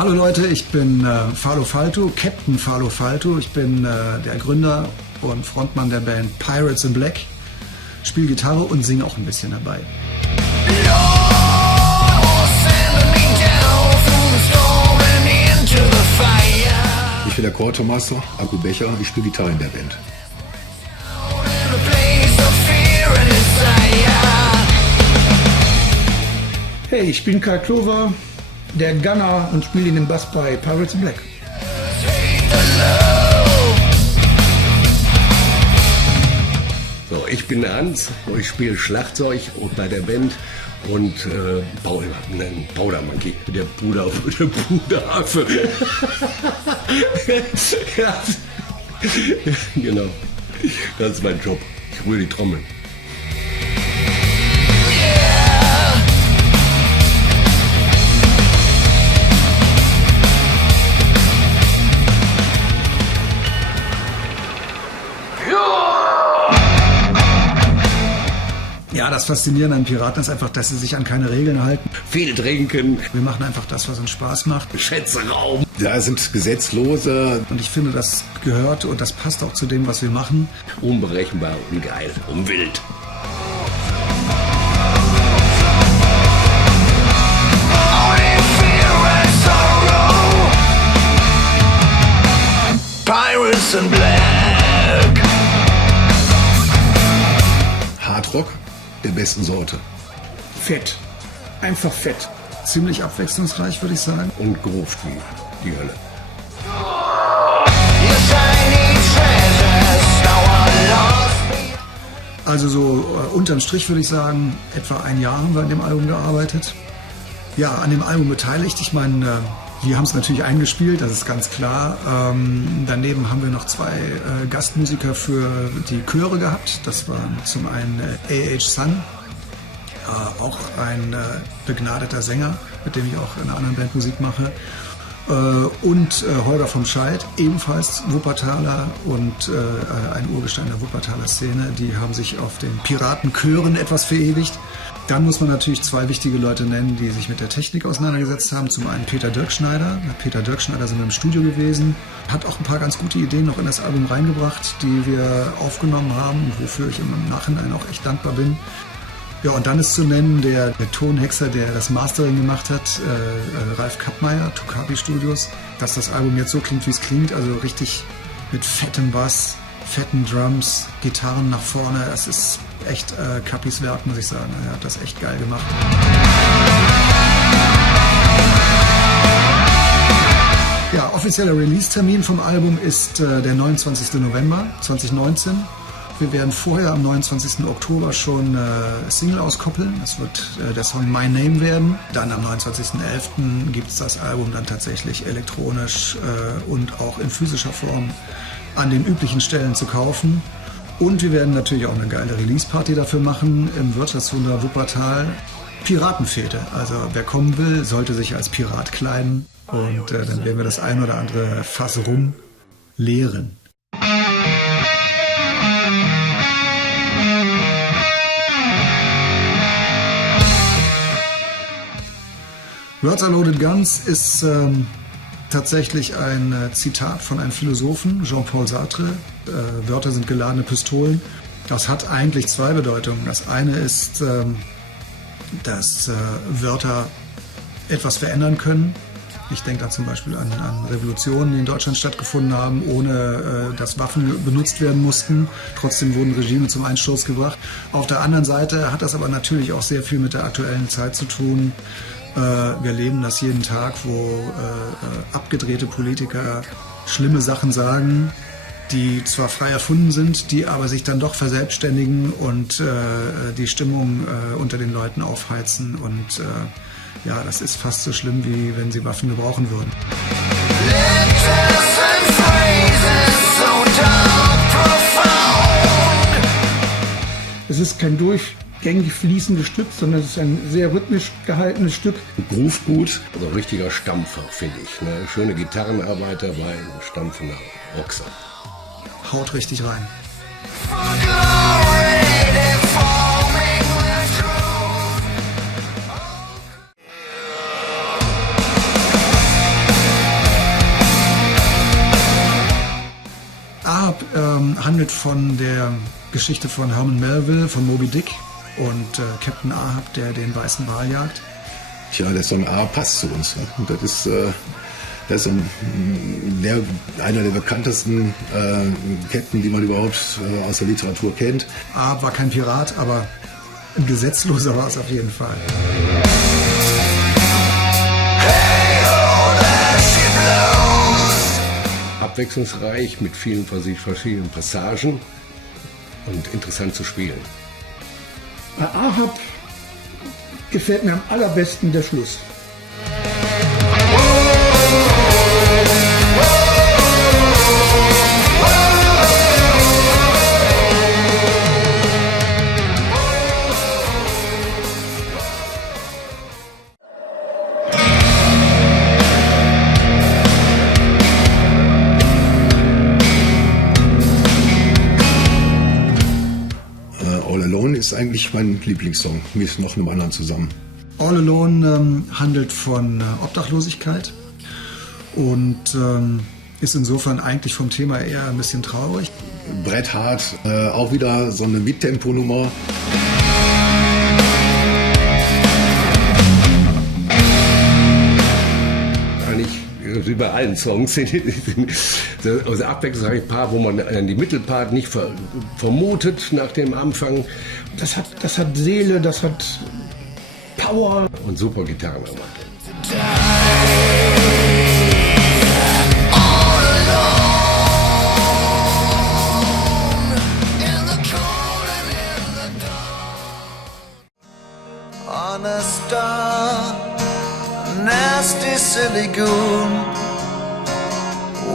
Hallo Leute, ich bin Falo Falto, Captain Falo Falto. Ich bin der Gründer und Frontmann der Band Pirates in Black. Spiele Gitarre und singe auch ein bisschen dabei. Ich bin der Quartermaster, Akku Becher, ich spiele Gitarre in der Band. Hey, ich bin Karl Clover, der Gunner und spiele den Bass bei Pirates in Black. So, ich bin Hans, ich spiele Schlagzeug bei der Band und Powder Monkey, der Puderaffe. Ja, genau, das ist mein Job. Ich rühre die Trommeln. Ja, das Faszinierende an Piraten ist einfach, dass sie sich an keine Regeln halten. Viel trinken. Wir machen einfach das, was uns Spaß macht. Schätzraum. Da sind Gesetzlose. Und ich finde, das gehört und das passt auch zu dem, was wir machen. Unberechenbar und geil und wild. Pirates in Black. Hardrock der besten Sorte. Fett. Einfach fett. Ziemlich abwechslungsreich, würde ich sagen. Und groovt wie die Hölle. Also so unterm Strich würde ich sagen, etwa ein Jahr haben wir an dem Album gearbeitet. Ja, an dem Album beteiligt. Ich meine, wir haben es natürlich eingespielt, das ist ganz klar. Daneben haben wir noch zwei Gastmusiker für die Chöre gehabt. Das waren zum einen A.H. Sun, auch ein begnadeter Sänger, mit dem ich auch in einer anderen Band Musik mache. Und Holger vom Scheid, ebenfalls Wuppertaler und ein Urgestein der Wuppertaler Szene. Die haben sich auf den Piratenchören etwas verewigt. Dann muss man natürlich zwei wichtige Leute nennen, die sich mit der Technik auseinandergesetzt haben. Zum einen Peter Dirkschneider. Mit Peter Dirkschneider sind wir im Studio gewesen. Hat auch ein paar ganz gute Ideen noch in das Album reingebracht, die wir aufgenommen haben, wofür ich im Nachhinein auch echt dankbar bin. Ja, und dann ist zu nennen der Tonhexer, der das Mastering gemacht hat, Ralf Kappmeier, Tukapi Studios. Dass das Album jetzt so klingt, wie es klingt, also richtig mit fettem Bass, fetten Drums, Gitarren nach vorne, das ist echt Kappis Werk, muss ich sagen. Er hat das echt geil gemacht. Ja, offizieller Release-Termin vom Album ist der 29. November 2019. Wir werden vorher am 29. Oktober schon Single auskoppeln. Das wird der Song My Name werden. Dann am 29.11. gibt es das Album dann tatsächlich elektronisch und auch in physischer Form an den üblichen Stellen zu kaufen. Und wir werden natürlich auch eine geile Release-Party dafür machen im Wirtschaftswunder Wuppertal. Piratenfete. Also wer kommen will, sollte sich als Pirat kleiden. Und dann werden wir das ein oder andere Fass rum leeren. Words are Loaded Guns ist tatsächlich ein Zitat von einem Philosophen, Jean-Paul Sartre. Wörter sind geladene Pistolen. Das hat eigentlich zwei Bedeutungen. Das eine ist, dass Wörter etwas verändern können. Ich denke da zum Beispiel an Revolutionen, die in Deutschland stattgefunden haben, ohne dass Waffen benutzt werden mussten. Trotzdem wurden Regime zum Einsturz gebracht. Auf der anderen Seite hat das aber natürlich auch sehr viel mit der aktuellen Zeit zu tun. Wir erleben das jeden Tag, wo abgedrehte Politiker schlimme Sachen sagen, die zwar frei erfunden sind, die aber sich dann doch verselbstständigen und die Stimmung unter den Leuten aufheizen. Und ja, das ist fast so schlimm, wie wenn sie Waffen gebrauchen würden. Es ist kein durchgängig fließendes Stück, sondern es ist ein sehr rhythmisch gehaltenes Stück. Groovt gut, also richtiger Stampfer, finde ich. Ne? Schöne Gitarrenarbeit dabei, stampfender Rockser. Haut richtig rein. handelt von der Geschichte von Herman Melville, von Moby Dick und Captain Ahab, der den weißen Wal jagt. Tja, der Song A passt zu uns. Ne? Und das ist einer der bekanntesten Ketten, die man überhaupt aus der Literatur kennt. Ahab war kein Pirat, aber ein Gesetzloser war es auf jeden Fall. Abwechslungsreich mit vielen verschiedenen Passagen und interessant zu spielen. Bei Ahab gefällt mir am allerbesten der Schluss. All Alone ist eigentlich mein Lieblingssong, mit noch einem anderen zusammen. All Alone handelt von Obdachlosigkeit und ist insofern eigentlich vom Thema eher ein bisschen traurig. Bret Hart, auch wieder so eine Mittempo-Nummer. Wie bei allen Songs, also abwechslungsreich ein paar, wo man die Mittelpart nicht vermutet nach dem Anfang. Das hat Seele, das hat Power. Und super Gitarrenarbeit. On a star, a nasty silly goon,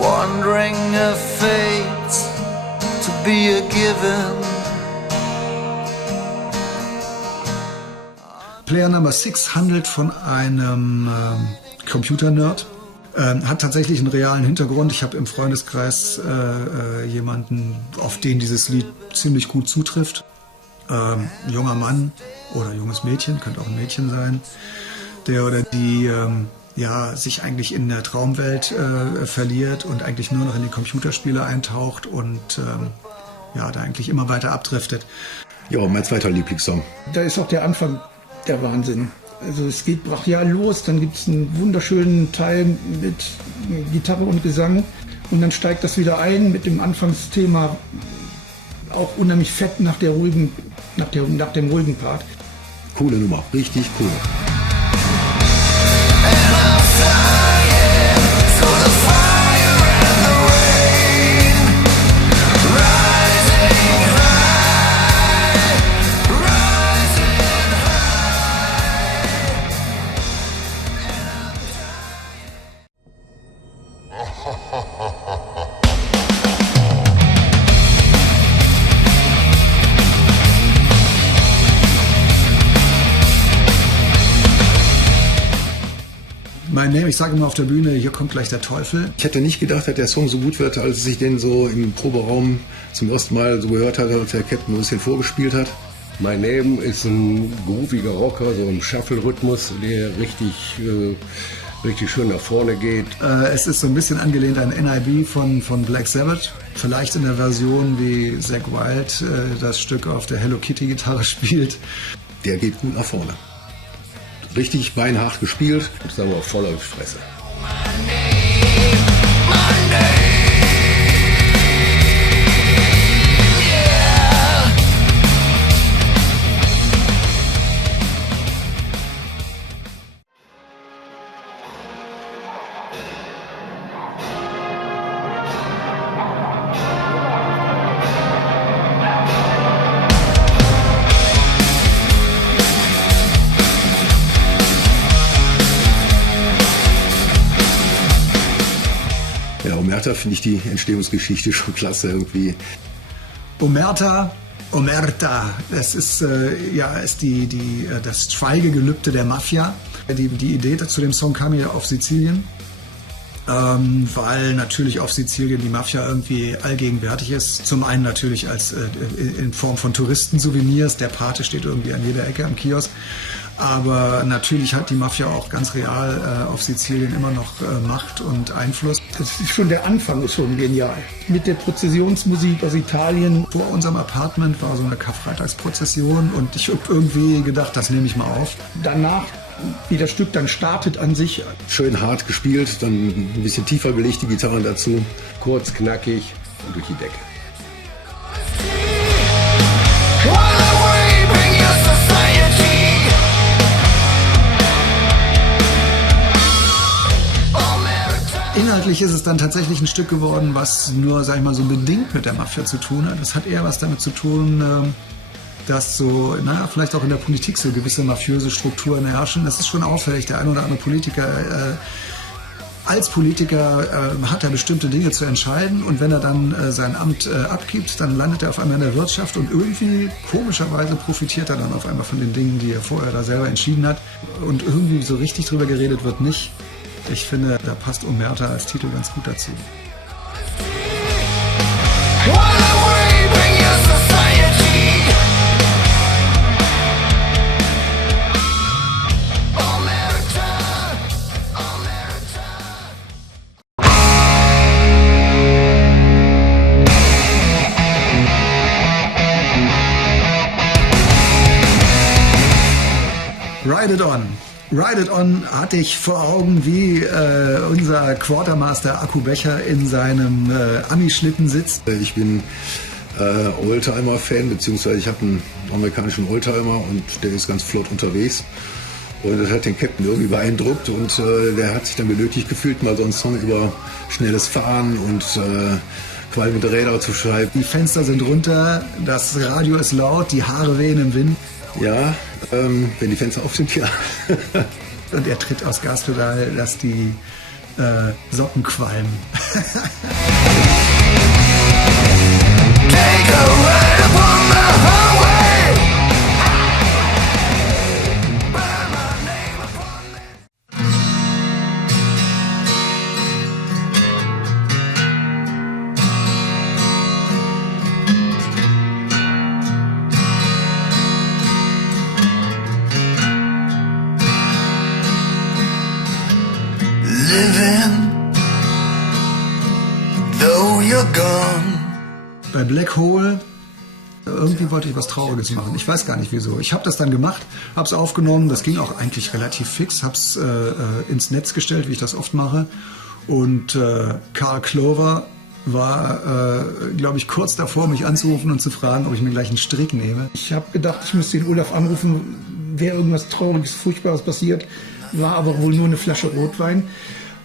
wondering of fates to be a given. Player Number 6 handelt von einem Computer-Nerd. Hat tatsächlich einen realen Hintergrund. Ich habe im Freundeskreis jemanden, auf den dieses Lied ziemlich gut zutrifft. Junger Mann oder junges Mädchen, könnte auch ein Mädchen sein, der oder die sich eigentlich in der Traumwelt verliert und eigentlich nur noch in die Computerspiele eintaucht und da eigentlich immer weiter abdriftet. Ja, mein zweiter Lieblingssong. Da ist auch der Anfang der Wahnsinn. Also es geht brachial los, dann gibt es einen wunderschönen Teil mit Gitarre und Gesang und dann steigt das wieder ein mit dem Anfangsthema, auch unheimlich fett nach dem ruhigen Part. Coole Nummer, richtig cool. Mein Name, ich sage immer auf der Bühne, hier kommt gleich der Teufel. Ich hätte nicht gedacht, dass der Song so gut wird, als ich den so im Proberaum zum ersten Mal so gehört hatte und der Captain ein bisschen vorgespielt hat. My Name ist ein grooviger Rocker, so im Shuffle-Rhythmus, der richtig schön nach vorne geht. Es ist so ein bisschen angelehnt an NIB von Black Sabbath. Vielleicht in der Version, wie Zakk Wylde das Stück auf der Hello Kitty Gitarre spielt. Der geht gut nach vorne. Richtig beinhart gespielt. Das sagen wir auch voll auf die Fresse. Ja, Omerta finde ich die Entstehungsgeschichte schon klasse irgendwie. Omerta, das ist das Schweigegelübde der Mafia. Die Idee zu dem Song kam ja auf Sizilien. weil natürlich auf Sizilien die Mafia irgendwie allgegenwärtig ist. Zum einen natürlich als in Form von Touristensouvenirs. Der Pate steht irgendwie an jeder Ecke am Kiosk. Aber natürlich hat die Mafia auch ganz real auf Sizilien immer noch Macht und Einfluss. Das ist schon der Anfang, ist schon genial. Mit der Prozessionsmusik aus Italien. Vor unserem Apartment war so eine Karfreitagsprozession und ich habe irgendwie gedacht, das nehme ich mal auf. Danach, wie das Stück dann startet an sich. Schön hart gespielt, dann ein bisschen tiefer gelegt, die Gitarren dazu. Kurz, knackig und durch die Decke. Inhaltlich ist es dann tatsächlich ein Stück geworden, was nur, sag ich mal, so bedingt mit der Mafia zu tun hat. Es hat eher was damit zu tun, dass so, naja, vielleicht auch in der Politik so gewisse mafiöse Strukturen herrschen. Das ist schon auffällig. Der ein oder andere Politiker, als Politiker hat er bestimmte Dinge zu entscheiden und wenn er dann sein Amt abgibt, dann landet er auf einmal in der Wirtschaft und irgendwie komischerweise profitiert er dann auf einmal von den Dingen, die er vorher da selber entschieden hat. Und irgendwie so richtig drüber geredet wird nicht. Ich finde, da passt Omerta als Titel ganz gut dazu. Ride It On. Ride It On hatte ich vor Augen, wie unser Quartermaster Akku Becher in seinem Ami-Schlitten sitzt. Ich bin Oldtimer-Fan, beziehungsweise ich habe einen amerikanischen Oldtimer und der ist ganz flott unterwegs. Und das hat den Captain irgendwie beeindruckt und der hat sich dann genötigt gefühlt, mal so einen Song über schnelles Fahren und qualmende Räder zu schreiben. Die Fenster sind runter, das Radio ist laut, die Haare wehen im Wind. Ja, wenn die Fenster auf sind, ja. Und er tritt aufs Gaspedal, dass die Socken qualmen. Take a ride upon the highway. Burn my name upon it. Living, though you're gone. Bei Black Hole, irgendwie wollte ich was Trauriges machen. Ich weiß gar nicht wieso. Ich habe das dann gemacht, habe es aufgenommen. Das ging auch eigentlich relativ fix. Habe es ins Netz gestellt, wie ich das oft mache. Und Carl Clover war, glaube ich, kurz davor, mich anzurufen und zu fragen, ob ich mir gleich einen Strick nehme. Ich habe gedacht, ich müsste den Olaf anrufen, wäre irgendwas Trauriges, Furchtbares passiert. War aber wohl nur eine Flasche Rotwein,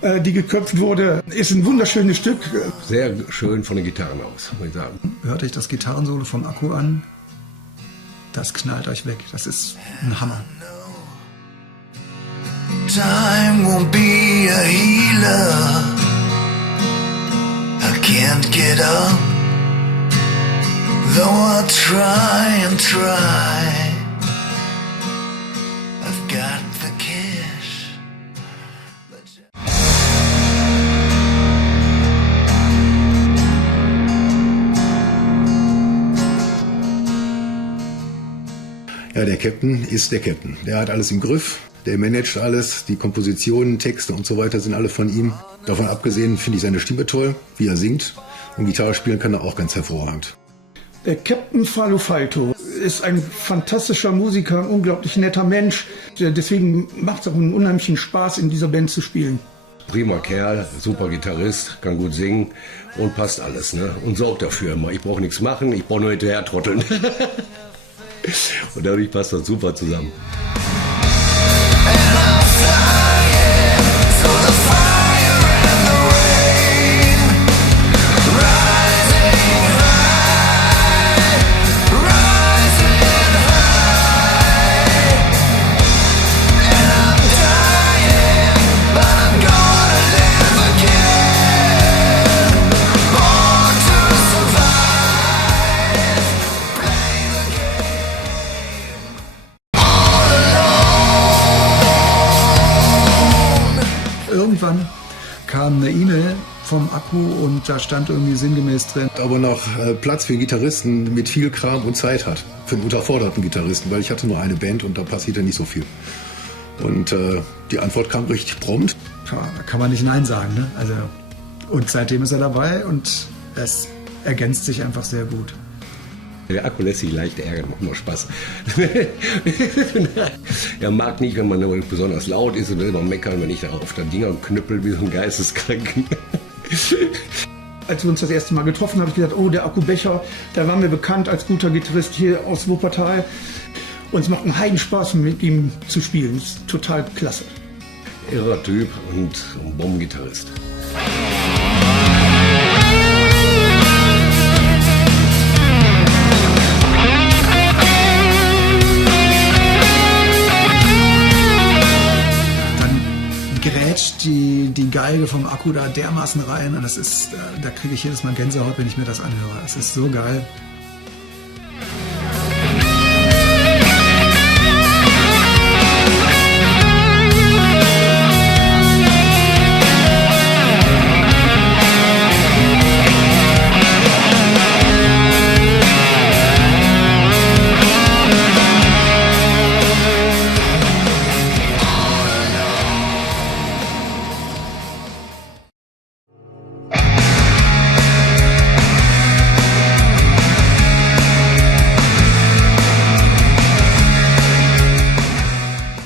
die geköpft wurde. Ist ein wunderschönes Stück. Sehr schön von den Gitarren aus, muss ich sagen. Hört euch das Gitarrensolo vom Akku an. Das knallt euch weg. Das ist ein Hammer. Time won't be a healer. I can't get up, though I try and try. I've got the cash, but Ja, der Captain ist der Captain. Der hat alles im Griff, der managt alles, die Kompositionen, Texte und so weiter sind alle von ihm. Davon abgesehen finde ich seine Stimme toll, wie er singt. Und Gitarre spielen kann er auch ganz hervorragend. Der Captain Falo Falto ist ein fantastischer Musiker, ein unglaublich netter Mensch. Deswegen macht es auch einen unheimlichen Spaß, in dieser Band zu spielen. Prima Kerl, super Gitarrist, kann gut singen und passt alles, ne? Und sorgt dafür immer. Ich brauche nichts machen, ich brauche nur hinterher trotteln. Und dadurch passt das super zusammen. kam eine E-Mail vom Akku und da stand irgendwie sinngemäß drin: Aber noch Platz für einen Gitarristen mit viel Kram und Zeit hat. Für einen unterforderten Gitarristen, weil ich hatte nur eine Band und da passierte nicht so viel. Und die Antwort kam richtig prompt. Ja, da kann man nicht Nein sagen, ne? Also, und seitdem ist er dabei und es ergänzt sich einfach sehr gut. Der Akku lässt sich leicht ärgern, macht immer Spaß. Er mag nicht, wenn man besonders laut ist und immer meckern, wenn ich da auf der Dinger knüppel wie so ein Geisteskranken. Als wir uns das erste Mal getroffen haben, habe ich gedacht, oh, der Akku Becher, da waren wir bekannt als guter Gitarrist hier aus Wuppertal. Und es macht einen Heidenspaß, mit ihm zu spielen. Das ist total klasse. Irrer Typ und ein Bombengitarrist. Grätscht die Geige vom Akku da dermaßen rein und das ist, da kriege ich jedes Mal Gänsehaut, wenn ich mir das anhöre. Es ist so geil.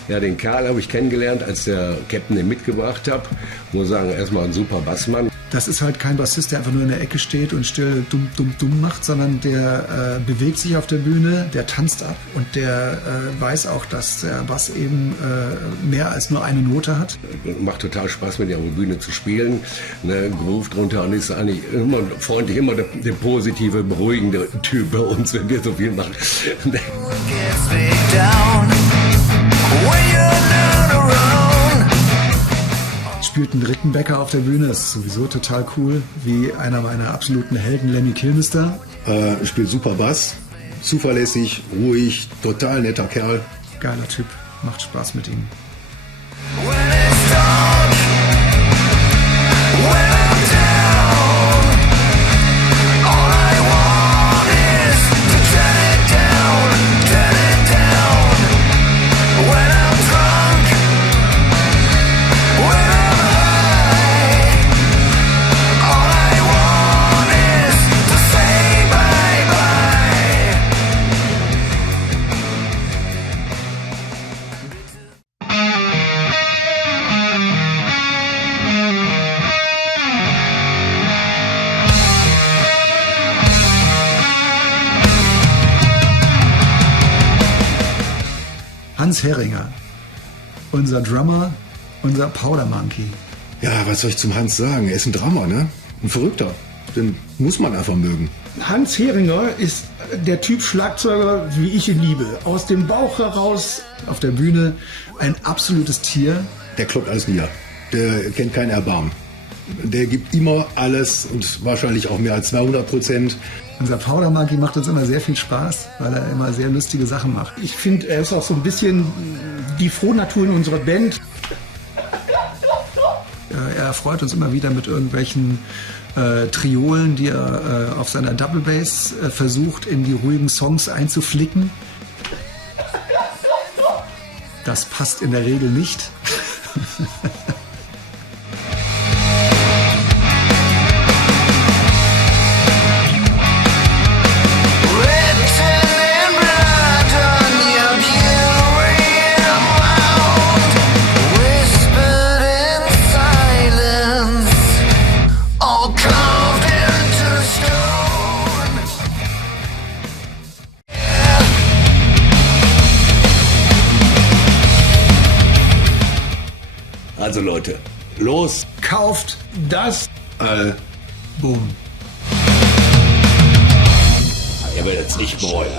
Ja, den Karl habe ich kennengelernt, als der Captain den mitgebracht hat. Muss sagen, erstmal ein super Bassmann. Das ist halt kein Bassist, der einfach nur in der Ecke steht und still dumm, dumm, dumm macht, sondern der bewegt sich auf der Bühne, der tanzt ab und der weiß auch, dass der Bass eben mehr als nur eine Note hat. Macht total Spaß, mit ihm auf der Bühne zu spielen. Ne, Groove drunter und ist eigentlich immer freundlich, immer der positive, beruhigende Typ bei uns, wenn wir so viel machen. Spielt einen Rittenbecker auf der Bühne, das ist sowieso total cool, wie einer meiner absoluten Helden, Lemmy Kilmister. Spielt super Bass, zuverlässig, ruhig, total netter Kerl. Geiler Typ, macht Spaß mit ihm. Hans Herringer, unser Drummer, unser Powder Monkey. Ja, was soll ich zum Hans sagen? Er ist ein Drummer, ne? Ein Verrückter. Den muss man einfach mögen. Hans Herringer ist der Typ Schlagzeuger, wie ich ihn liebe. Aus dem Bauch heraus. Auf der Bühne ein absolutes Tier. Der kloppt alles nieder. Der kennt kein Erbarmen. Der gibt immer alles und wahrscheinlich auch mehr als 200%. Unser Powder Monkey macht uns immer sehr viel Spaß, weil er immer sehr lustige Sachen macht. Ich finde, er ist auch so ein bisschen die Frohnatur in unserer Band. Er erfreut uns immer wieder mit irgendwelchen Triolen, die er auf seiner Double Bass versucht, in die ruhigen Songs einzuflicken. Das passt in der Regel nicht. Also Leute, los! Kauft Das Boom. Ihr werdet es nicht bereuen.